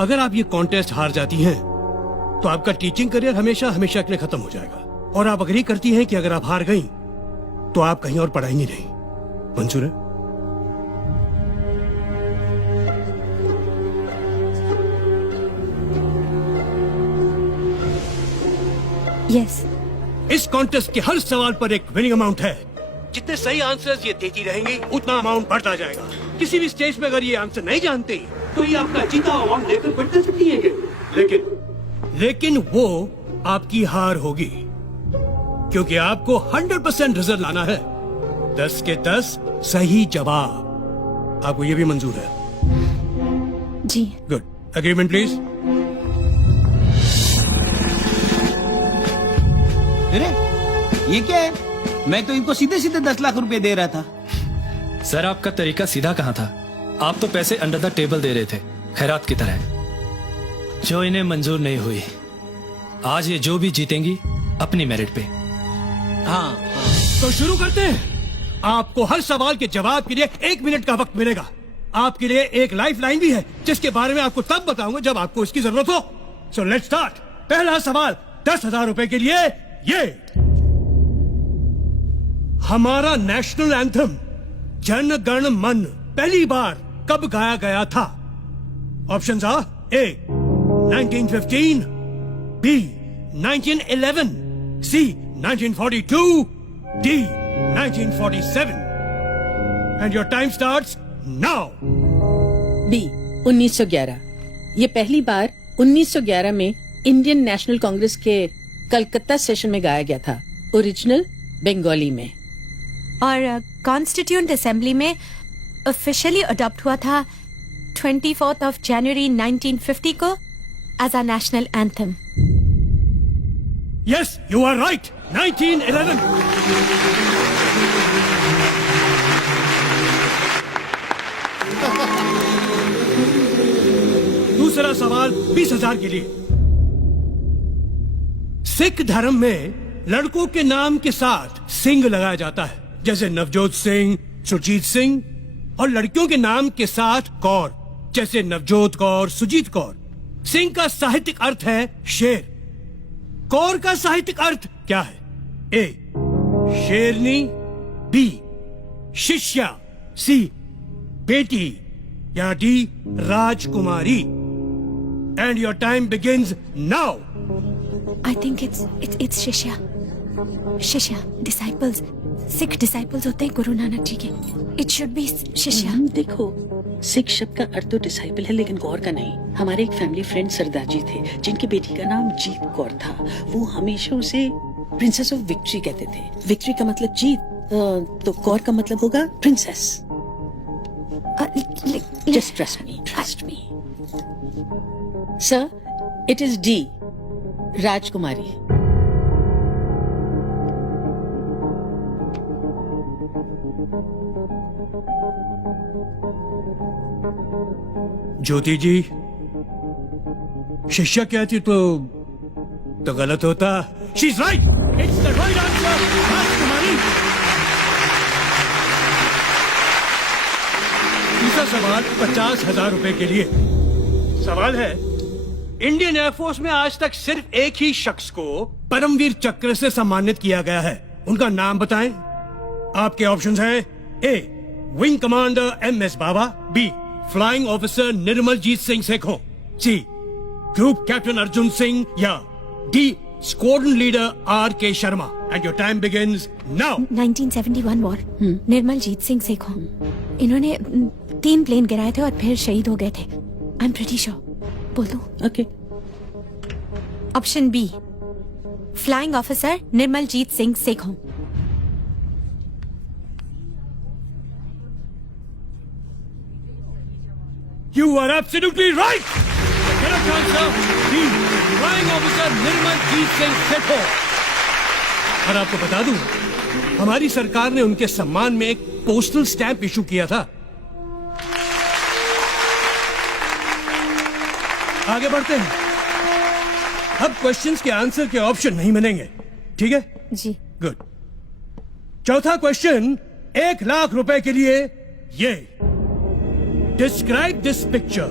अगर आप ये कॉन्टेस्ट हार जाती हैं तो आपका टीचिंग करियर हमेशा हमेशा के लिए खत्म हो जाएगा। और आप अग्री करती हैं कि अगर आप हार गई तो आप कहीं और पढ़ाएंगी नहीं। मंजूर है? यस। इस कॉन्टेस्ट के हर सवाल पर एक विनिंग अमाउंट है। जितने सही आंसर्स ये देती रहेंगी उतना अमाउंट बढ़ता जाएगा। किसी भी स्टेज पे अगर ये आंसर नहीं जानती तो ये आपका जीता अमाउंट लेकर बैठ सकती है। लेकिन वो आपकी हार होगी, क्योंकि आपको 100% रिजल्ट लाना है। 10 के 10 सही जवाब। आपको ये भी मंजूर है? जी। गुड। Agreement please. अरे ये क्या है? मैं तो इनको सीधे सीधे 10 लाख रुपए दे रहा था। सर आपका तरीका सीधा कहाँ था? आप तो पैसे अंडर द टेबल दे रहे थे, खैरात की तरह, जो इन्हें मंजूर नहीं हुई। आज ये जो भी जीतेंगी अपनी मेरिट पे। हाँ। तो शुरू करते हैं। आपको हर सवाल के जवाब के लिए 1 मिनट का वक्त मिलेगा। आपके लिए एक लाइफ लाइन भी है जिसके बारे में आपको तब बताऊंगा जब आपको इसकी जरूरत हो। So let's start. पहला सवाल 10,000 रुपए के लिए। ये हमारा नेशनल एंथम जन गण मन पहली बार कब गाया गया था? Options are A 1915, B 1911, C 1942, D 1947। And your time starts now. B 1911। ये पहली बार 1911 में इंडियन नेशनल कांग्रेस के कलकत्ता सेशन में गाया गया था, ओरिजिनल बंगाली में। और कॉन्स्टिट्यूएंट असेंबली में ऑफिशियली अडॉप्ट हुआ था 24 जनवरी 1950 को as a national anthem. Yes, you are right. 1911। दूसरा सवाल 20,000 के लिए। सिख धर्म में लड़कों के नाम के साथ सिंह लगाया जाता है, जैसे नवजोत सिंह, सुरजीत सिंह, और लड़कियों के नाम के साथ कौर, जैसे नवजोत कौर, सुजीत कौर। सिंह का साहित्यिक अर्थ है शेर। कौर का साहित्यिक अर्थ क्या है? ए शेरनी, बी शिष्या, सी बेटी, या D Rajkumari. And your time begins now. I think it's शिष्या। शिष्या डिसाइपल्स, सिख डिसाइपल्स होते हैं गुरु नानक जी के। इट शुड बी शिष्या। देखो, सिख शब्द का अर्थ तो डिसाइपल है, लेकिन कौर का नहीं। हमारे एक फैमिली फ्रेंड सरदार जी थे, जिनकी बेटी का नाम जीत कौर था। वो हमेशा उसे प्रिंसेस ऑफ विक्ट्री कहते थे। विक्ट्री का मतलब जीत, तो कौर का मतलब होगा princess. Just trust me sir, it is D राजकुमारी। ज्योति जी, शिष्या कहती तो गलत होता। She is right. It's the right answer, राजकुमारी। तीसरा सवाल 50,000 रुपए के लिए। सवाल है, इंडियन एयरफोर्स में आज तक सिर्फ एक ही शख्स को परमवीर चक्र से सम्मानित किया गया है। उनका नाम बताएं। आपके ऑप्शंस हैं A wing commander MS Baba, B flying officer Nirmaljit Singh Sekhon, C group captain Arjan Singh, या D squadron leader RK Sharma. And your time begins now. 1971 war, Nirmaljit Singh Sekhon. इन्होंने 3 प्लेन गिराए थे और फिर शहीद हो गए थे। I am pretty sure. बोल दो। Okay. Option B flying officer Nirmaljit Singh Sekhon. You are absolutely right. The correct answer is Flying Officer Nirmaljit Singh Sekhon. और आपको बता दूं, हमारी सरकार ने उनके सम्मान में एक पोस्टल स्टैंप इशू किया था। आगे बढ़ते हैं। अब क्वेश्चंस के आंसर के ऑप्शन नहीं मिलेंगे, ठीक है? जी। गुड। चौथा क्वेश्चन 1 लाख रुपए के लिए। ये डिस्क्राइब दिस पिक्चर।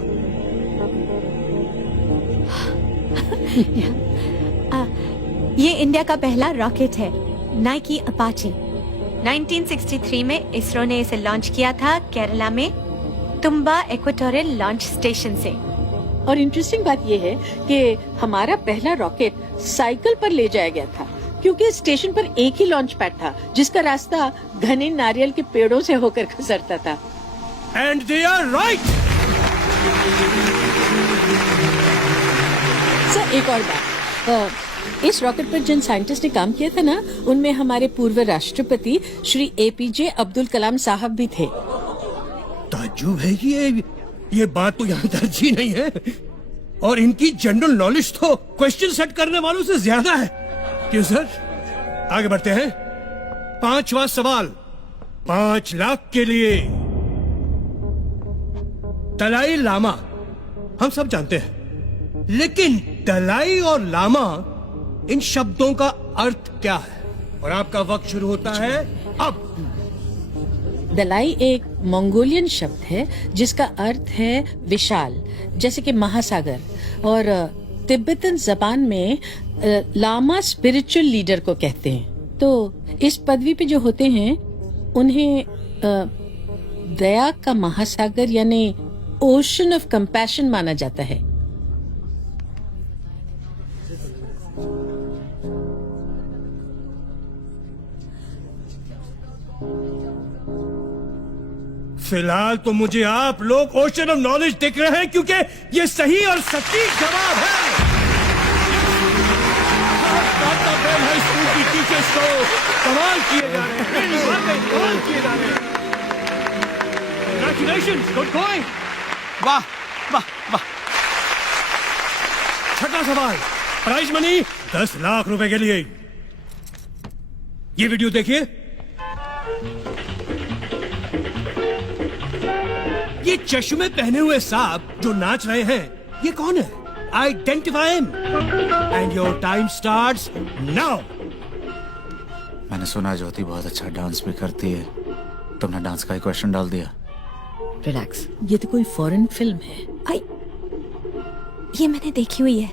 ये इंडिया का पहला रॉकेट है, नाइकी अपाचे। 1963 में इसरो ने इसे लॉन्च किया था केरला में तुम्बा इक्वेटोरियल लॉन्च स्टेशन से। और इंटरेस्टिंग बात यह है कि हमारा पहला रॉकेट साइकिल पर ले जाया गया था, क्योंकि स्टेशन पर एक ही लॉन्च पैड था जिसका रास्ता घने नारियल के पेड़ों से होकर गुजरता था। And they are right. Sir, एक और बात, इस रॉकेट पर जिन साइंटिस्ट ने काम किया था ना, उनमें हमारे पूर्व राष्ट्रपति श्री APJ अब्दुल कलाम साहब भी थे। ताज्जुब है कि ये बात तो यहाँ दर्ज ही नहीं है, और इनकी जनरल नॉलेज तो क्वेश्चन सेट करने वालों से ज्यादा है। क्यों सर? आगे बढ़ते हैं। 5वां सवाल 5 लाख के लिए। दलाई लामा हम सब जानते हैं, लेकिन दलाई और लामा इन शब्दों का अर्थ क्या है? और आपका वक्त शुरू होता है अब। दलाई एक मंगोलियन शब्द है जिसका अर्थ है विशाल, जैसे कि महासागर, और तिब्बतन जबान में लामा स्पिरिचुअल लीडर को कहते हैं। तो इस पदवी पे जो होते हैं उन्हें दया का महासागर यानी ओशन ऑफ कंपैशन माना जाता है। फिलहाल तो मुझे आप लोग ओशन ऑफ नॉलेज दिख रहे हैं, क्योंकि ये सही और सटीक जवाब है। हाई स्कूल की टीचर्स को कमाल किए जा रहे हैं, कमाल किए जा रहे हैं। Congratulations, good going. वाह वाह वाह। 6वां सवाल, प्राइज मनी 10 लाख रुपए के लिए। ये वीडियो देखिए। ये चश्मे पहने हुए सांप जो नाच रहे हैं, ये कौन है? Identify him and your time starts now. मैंने सुना ज्योति बहुत अच्छा डांस भी करती है। तुमने डांस का ही क्वेश्चन डाल दिया। रिलैक्स। ये तो कोई फॉरेन फिल्म है। आई, ये मैंने देखी हुई है।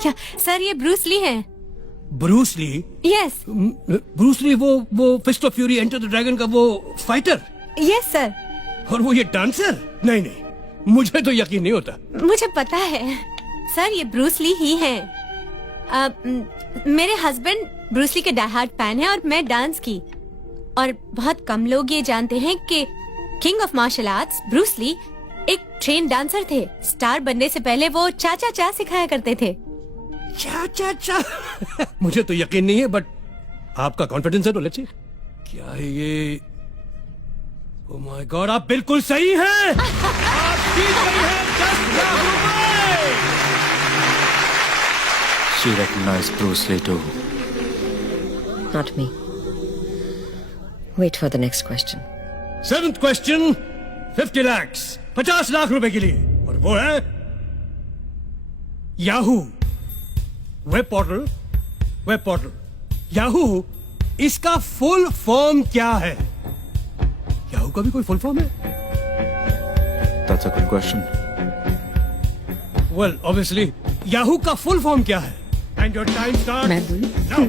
क्या सर, ये ब्रूस ली है? Bruce Lee? Yes. Bruce Lee वो Fist of Fury Enter the Dragon का वो फाइटर? Yes sir. और वो ये डांसर? नहीं नहीं, मुझे तो यकीन नहीं होता। मुझे पता है सर, ये ब्रूस ली ही है। मेरे हस्बैंड ब्रूस ली के डाई हार्ड फैन है और मैं डांस की। और बहुत कम लोग ये जानते हैं कि king of martial arts Bruce Lee एक ट्रेन डांसर थे। स्टार बनने से पहले वो चा चा चा सिखाया करते थे। चा चा चा मुझे तो यकीन नहीं है, बट आपका कॉन्फिडेंस है तो लेट्स सी। क्या है ये? ओह माय गॉड, आप बिल्कुल सही हैं। आप जीत गए हैं 10 लाख रुपए। She recognized Bruce Lee too. Not me. Wait for the next question. 7th question, 50 lakhs, 50 lakh रुपए के लिए। और वो है याहू वेब पोर्टल। याहू, इसका फुल फॉर्म क्या है? याहू का भी कोई फुल फॉर्म है? That's a good question. Well, obviously, Yahoo का फुल फॉर्म क्या है? And your time starts मैं बोलूं? now.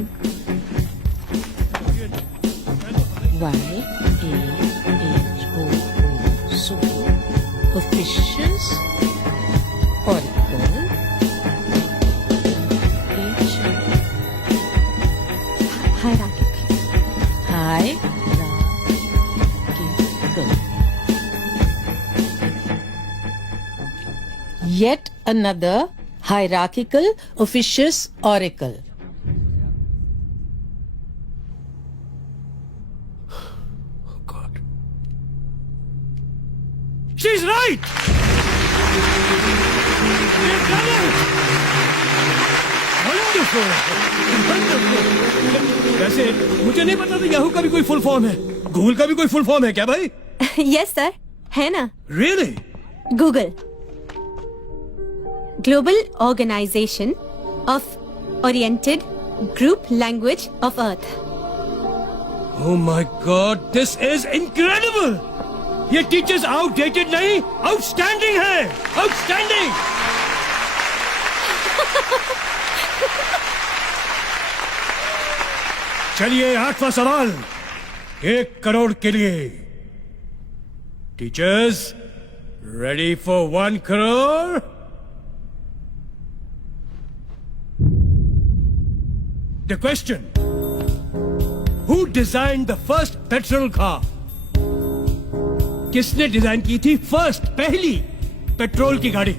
YAHO, so officials, Oracle, hierarchical. Yet another hierarchical officious oracle. Oh God. She's right! We've done it! Wonderful! Wonderful! वैसे मुझे नहीं पता था याहू का भी कोई फुल फॉर्म है। गूगल का भी कोई फुल फॉर्म है क्या भाई? यस सर, है ना। Really? Google, global organization of oriented group language of earth. Oh my God, this is incredible! ये टीचर्स आउटडेटेड नहीं, आउटस्टैंडिंग है, आउटस्टैंडिंग। चलिए 8वां सवाल, 1 करोड़ के लिए। Teachers ready for 1 crore? The question: Who designed the first petrol car? किसने design की थी पहली पेट्रोल की गाड़ी?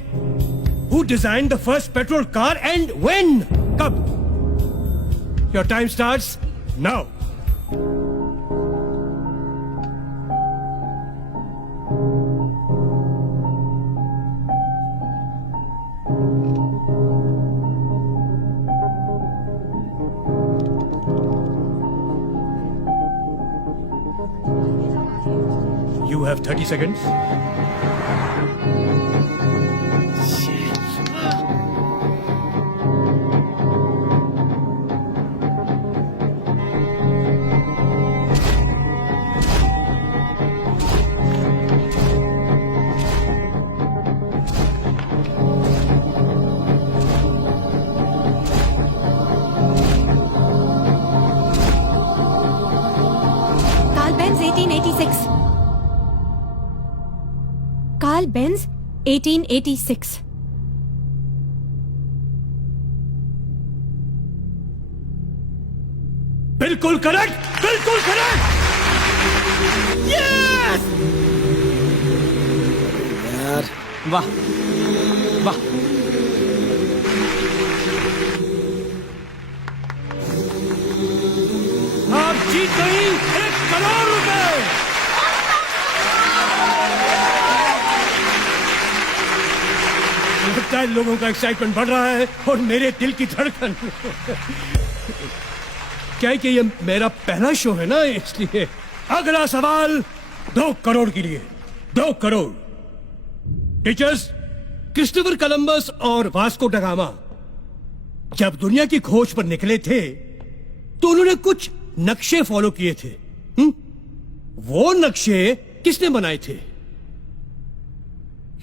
Who designed the first petrol car and when? कब? Your time starts now. You have 30 seconds. Carl Benz 1886. Carl Benz 1886. बिल्कुल correct, बिल्कुल correct. वाह वाह। आप जीत गई 1 करोड़ रुपए। लगता है लोगों का एक्साइटमेंट बढ़ रहा है और मेरे दिल की धड़कन। क्या है कि ये मेरा पहला शो है ना, इसलिए। अगला सवाल 2 करोड़ के लिए। 2 करोड़। टीचर्स, क्रिस्टोफर कोलंबस और वास्को ड गामा जब दुनिया की खोज पर निकले थे तो उन्होंने कुछ नक्शे फॉलो किए थे। वो नक्शे किसने बनाए थे?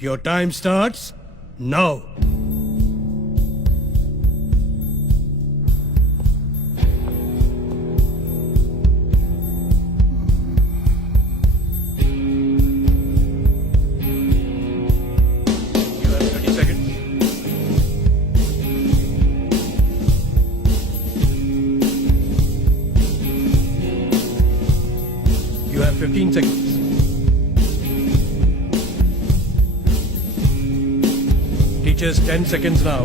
Your time starts now. You have 30 seconds. You have 15 seconds. Teachers, 10 seconds now.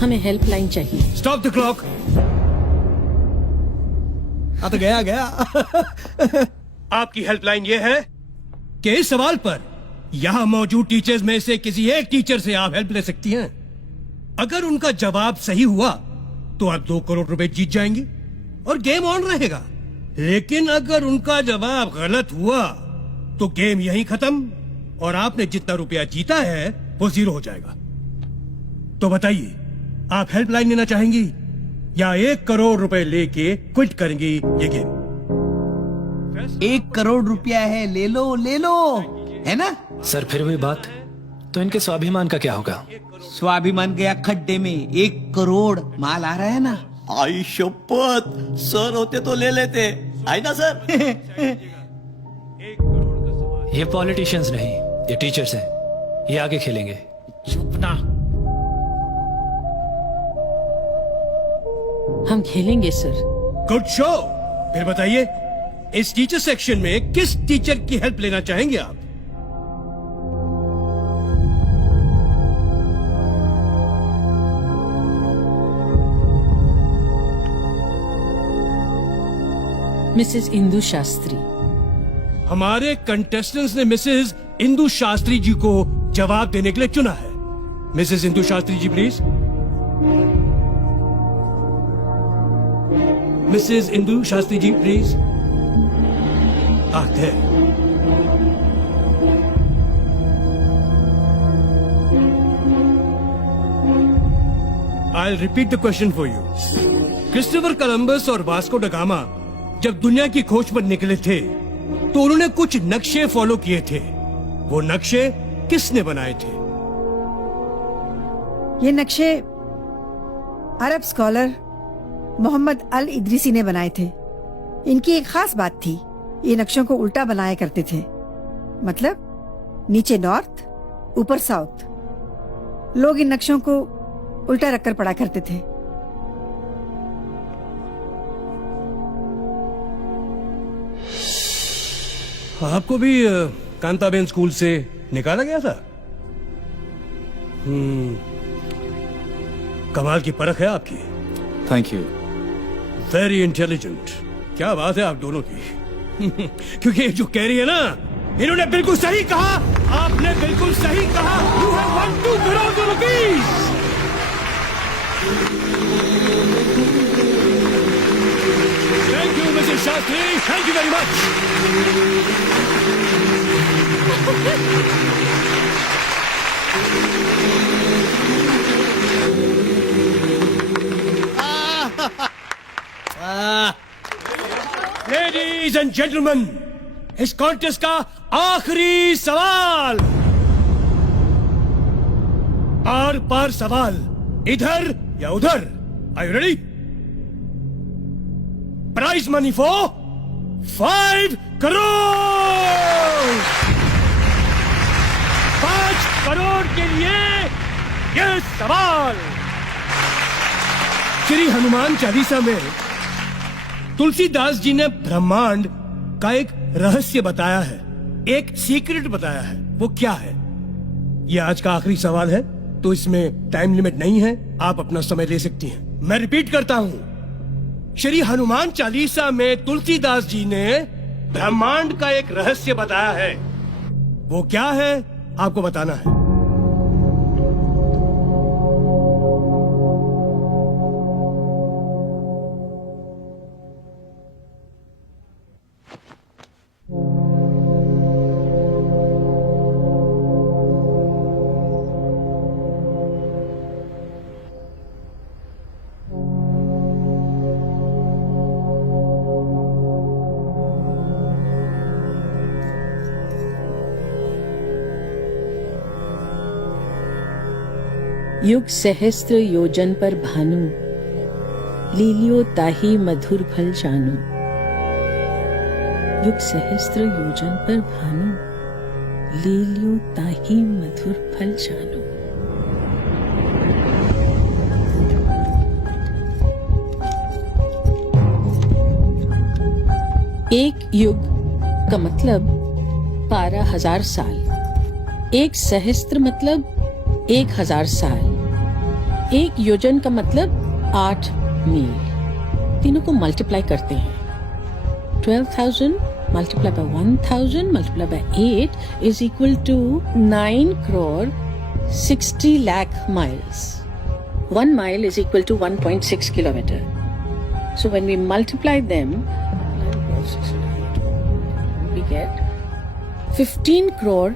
हमें हेल्पलाइन चाहिए। Stop the clock. तो गया आपकी हेल्पलाइन ये है कि इस सवाल पर यहां मौजूद टीचर्स में से किसी एक टीचर से आप हेल्प ले सकती हैं। अगर उनका जवाब सही हुआ तो आप 2 करोड़ रुपए जीत जाएंगी और गेम ऑन रहेगा। लेकिन अगर उनका जवाब गलत हुआ तो गेम यहीं खत्म और आपने जितना रुपया जीता है वो 0 हो जाएगा। तो बताइए, आप हेल्पलाइन लेना चाहेंगी या 1 करोड़ रुपए लेके क्विट करेंगी ये गेम? 1 करोड़ रुपया है, ले लो, है ना? सर फिर वही बात, तो इनके स्वाभिमान का क्या होगा? स्वाभिमान गया खड्डे में। 1 करोड़ माल आ रहा है ना। आई शपथ, सर होते तो ले लेते, आई ना सर। ये पॉलिटिशियंस नहीं, ये टीचर्स हैं। ये आगे खेलेंगे। चुप ना। हम खेलेंगे सर। Good show. फिर बताइए, इस टीचर सेक्शन में किस टीचर की हेल्प लेना चाहेंगे आप? मिसेस इंदु शास्त्री। हमारे कंटेस्टेंट्स ने मिसेस इंदु शास्त्री जी को जवाब देने के लिए चुना है। Mrs Indu Shastri ji please. Mrs Indu Shastri ji please. आते I'll repeat the question for you. Christopher Columbus और वास्को ड गामा जब दुनिया की खोज पर निकले थे तो उन्होंने कुछ नक्शे फॉलो किए थे। वो नक्शे किसने बनाए थे? ये नक्शे अरब स्कॉलर मोहम्मद अल इदरीसी ने बनाए थे। इनकी एक खास बात थी, ये नक्शों को उल्टा बनाया करते थे, मतलब नीचे नॉर्थ ऊपर साउथ। लोग इन नक्शों को उल्टा रखकर पढ़ा करते थे। आपको भी कांताबेन स्कूल से निकाला गया था? कमाल की परख है आपकी। Thank you. Very intelligent. क्या बात है आप दोनों की। क्योंकि जो कह रही है ना, इन्होंने बिल्कुल सही कहा, आपने बिल्कुल सही कहा। You have won 2 crore rupees. Thank you Mr Shastri, thank you very much. Ladies and gentleman, इस कॉन्टेस्ट का आखिरी सवाल। आर पार सवाल, इधर या उधर। Are you ready? Prize money for 5 crore. 5 crore के लिए ये सवाल। श्री हनुमान चालीसा में तुलसीदास जी ने ब्रह्मांड का एक रहस्य बताया है, एक सीक्रेट बताया है। वो क्या है? ये आज का आखिरी सवाल है, तो इसमें टाइम लिमिट नहीं है, आप अपना समय ले सकती हैं। मैं रिपीट करता हूं, श्री हनुमान चालीसा में तुलसीदास जी ने ब्रह्मांड का एक रहस्य बताया है। वो क्या है आपको बताना है। युग सहस्त्र योजन पर भानु, लीलियो ताही मधुर फल जानू। युग सहस्त्र योजन पर भानु, लीलियो ताही मधुर फल जानू। एक युग का मतलब 12,000 साल। एक सहस्त्र मतलब 1,000 साल। एक योजन का मतलब 8 मील। तीनों को मल्टीप्लाई करते हैं। 12,000 multiply by 1,000 multiply by 8 is equal to 9 crore 60 lakh miles. 1 mile is equal to 1.6 kilometer. So when we multiply them, we get 15 crore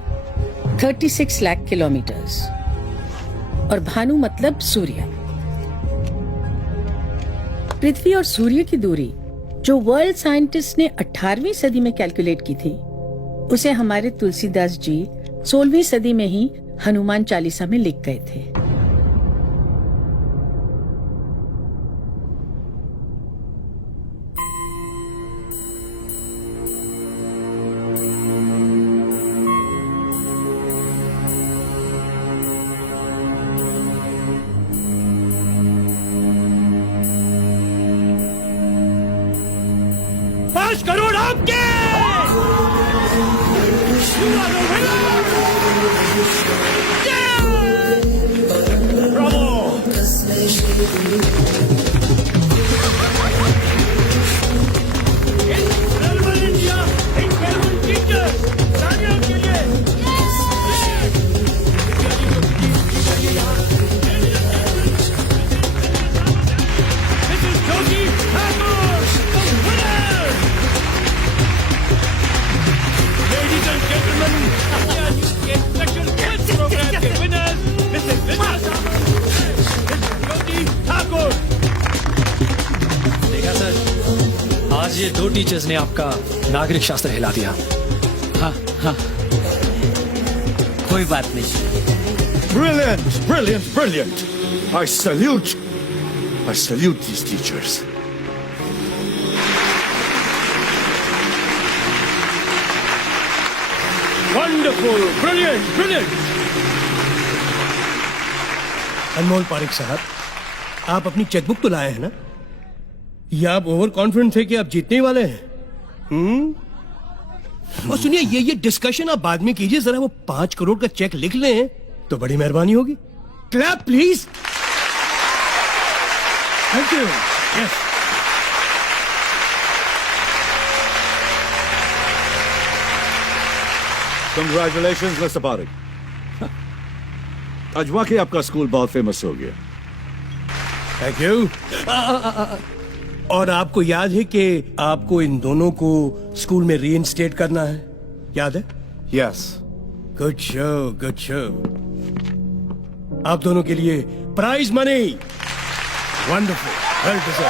36 lakh kilometers. और भानु मतलब सूर्य। पृथ्वी और सूर्य की दूरी जो वर्ल्ड साइंटिस्ट ने 18वीं सदी में कैलकुलेट की थी, उसे हमारे तुलसीदास जी 16वीं सदी में ही हनुमान चालीसा में लिख गए थे। करोड़ आपके। You are the winner! Yeah! Bravo! Incredible India! Incredible teachers! तालियां के लिए! This is Jyoti Thakur, the winner! Ladies and gentlemen, ये special guest program ये 2 टीचर्स ने आपका नागरिक शास्त्र हिला दिया। हाँ हाँ, कोई बात नहीं। Brilliant, brilliant, brilliant. I salute these teachers. Wonderful, brilliant, brilliant. Anmol Pareek साहब, आप अपनी चेकबुक तो लाए हैं ना? या आप ओवर कॉन्फिडेंट थे कि आप जीतने ही वाले हैं? और सुनिए, ये डिस्कशन आप बाद में कीजिए, जरा वो 5 करोड़ का चेक लिख लें तो बड़ी मेहरबानी होगी। Clap please. Thank you. Yes. Congratulations, Mr. Parik. आज वाकई आपका स्कूल बहुत फेमस हो गया। Thank you. और आपको याद है कि आपको इन दोनों को स्कूल में रीइंस्टेट करना है, याद है? Yes. Good show, good show. आप दोनों के लिए prize money. Wonderful, well deserve.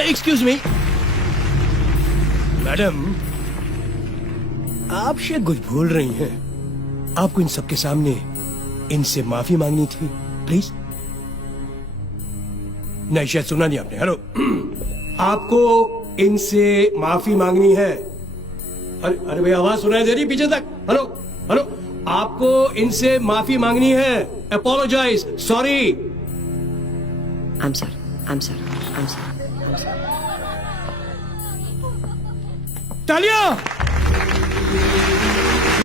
Excuse me madam, आप शायद कुछ भूल रही हैं। आपको इन सबके सामने इनसे माफी मांगनी थी, प्लीज। नहीं, शायद सुना नहीं आपने। हेलो, आपको इनसे माफी मांगनी है। अरे भाई, आवाज सुनाई दे रही पीछे तक? हेलो हेलो, आपको इनसे माफी मांगनी है। Apologise, sorry. I'm sorry. I'm sorry. I'm sorry. I'm sorry. तालियां।